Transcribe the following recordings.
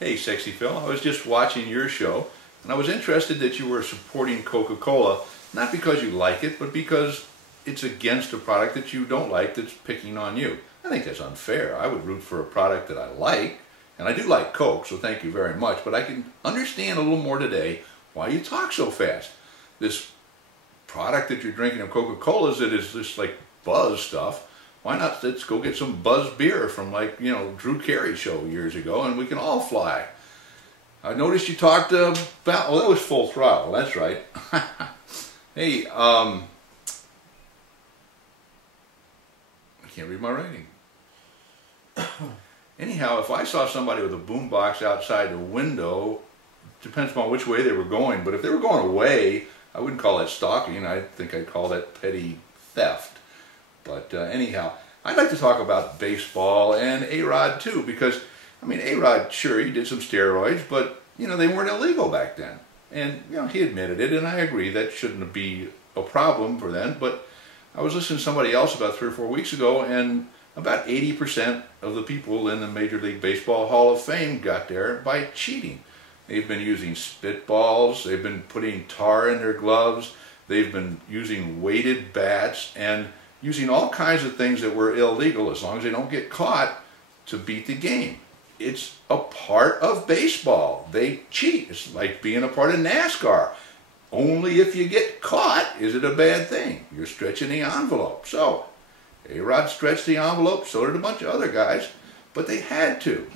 Hey, Sexy Phil, I was just watching your show, and I was interested that you were supporting Coca-Cola, not because you like it, but because it's against a product that you don't like that's picking on you. I think that's unfair. I would root for a product that I like, and I do like Coke, so thank you very much, but I can understand a little more today why you talk so fast. This product that you're drinking of Coca-Cola is this like buzz stuff. Why not let's go get some Buzz beer from, like, Drew Carey's show years ago, and we can all fly. I noticed you talked about, oh, that was Full Throttle, that's right. Hey, I can't read my writing. Anyhow, if I saw somebody with a boombox outside the window, depends upon which way they were going, but if they were going away, I wouldn't call that stalking. I think I'd call that petty theft. But anyhow, I'd like to talk about baseball and A-Rod too, because, I mean, A-Rod, sure, he did some steroids, but, they weren't illegal back then. And, he admitted it, and I agree that shouldn't be a problem for then, but I was listening to somebody else about 3 or 4 weeks ago, and about 80% of the people in the Major League Baseball Hall of Fame got there by cheating. They've been using spitballs, they've been putting tar in their gloves, they've been using weighted bats, and using all kinds of things that were illegal, as long as they don't get caught, to beat the game. It's a part of baseball. They cheat. It's like being a part of NASCAR. Only if you get caught is it a bad thing. You're stretching the envelope. So, A-Rod stretched the envelope, so did a bunch of other guys, but they had to.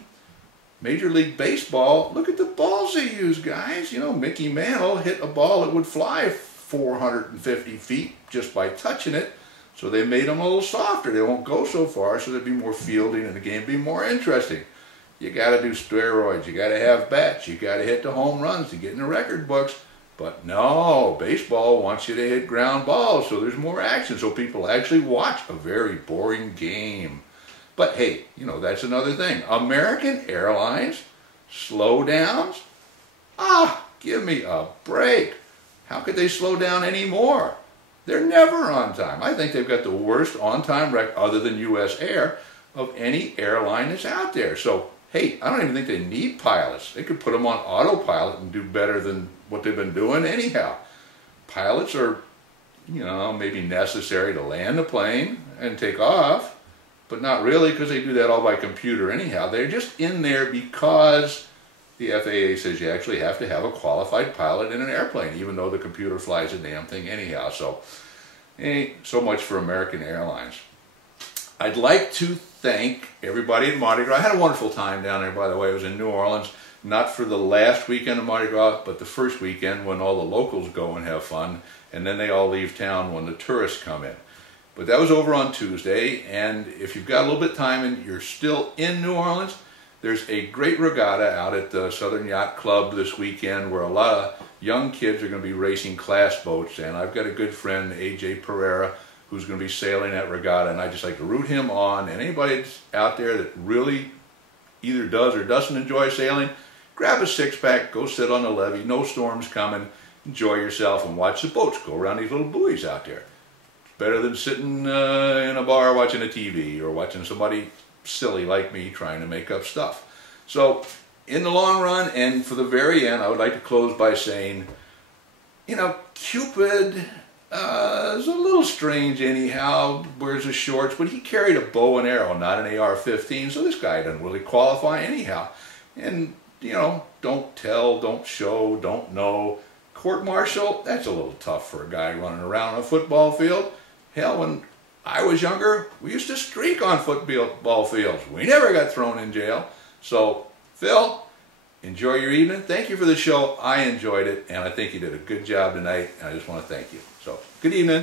Major League Baseball, look at the balls they use, guys. Mickey Mantle hit a ball that would fly 450 feet just by touching it. So they made them a little softer. They won't go so far, so there'd be more fielding and the game be more interesting. You got to do steroids. You got to have bats. You got to hit the home runs to get in the record books. But no, baseball wants you to hit ground balls, so there's more action, so people actually watch a very boring game. But hey, that's another thing. American Airlines slowdowns? Give me a break. How could they slow down anymore? They're never on time. I think they've got the worst on-time record, other than U.S. Air, of any airline that's out there. So, hey, I don't even think they need pilots. They could put them on autopilot and do better than what they've been doing anyhow. Pilots are, maybe necessary to land the plane and take off, but not really, because they do that all by computer anyhow. They're just in there because the FAA says you actually have to have a qualified pilot in an airplane, even though the computer flies the damn thing anyhow. So, so much for American Airlines. I'd like to thank everybody at Mardi Gras. I had a wonderful time down there, by the way. I was in New Orleans, not for the last weekend of Mardi Gras, but the first weekend when all the locals go and have fun, and then they all leave town when the tourists come in. But that was over on Tuesday, and if you've got a little bit of time and you're still in New Orleans, there's a great regatta out at the Southern Yacht Club this weekend where a lot of young kids are going to be racing class boats, and I've got a good friend, AJ Pereira, who's going to be sailing that regatta, and I just like to root him on. And anybody that's out there that really either does or doesn't enjoy sailing, grab a six-pack, go sit on the levee, no storms coming, enjoy yourself and watch the boats go around these little buoys out there. It's better than sitting in a bar watching a TV or watching somebody silly like me trying to make up stuff. So, in the long run, and for the very end, I would like to close by saying, Cupid is a little strange anyhow, wears his shorts, but he carried a bow and arrow, not an AR-15, so this guy doesn't really qualify anyhow. And, don't tell, don't show, don't know. Court-martial, that's a little tough for a guy running around on a football field. Hell, when I was younger, we used to streak on football fields. We never got thrown in jail. So, Phil, enjoy your evening. Thank you for the show. I enjoyed it, and I think you did a good job tonight, and I just want to thank you. So, good evening.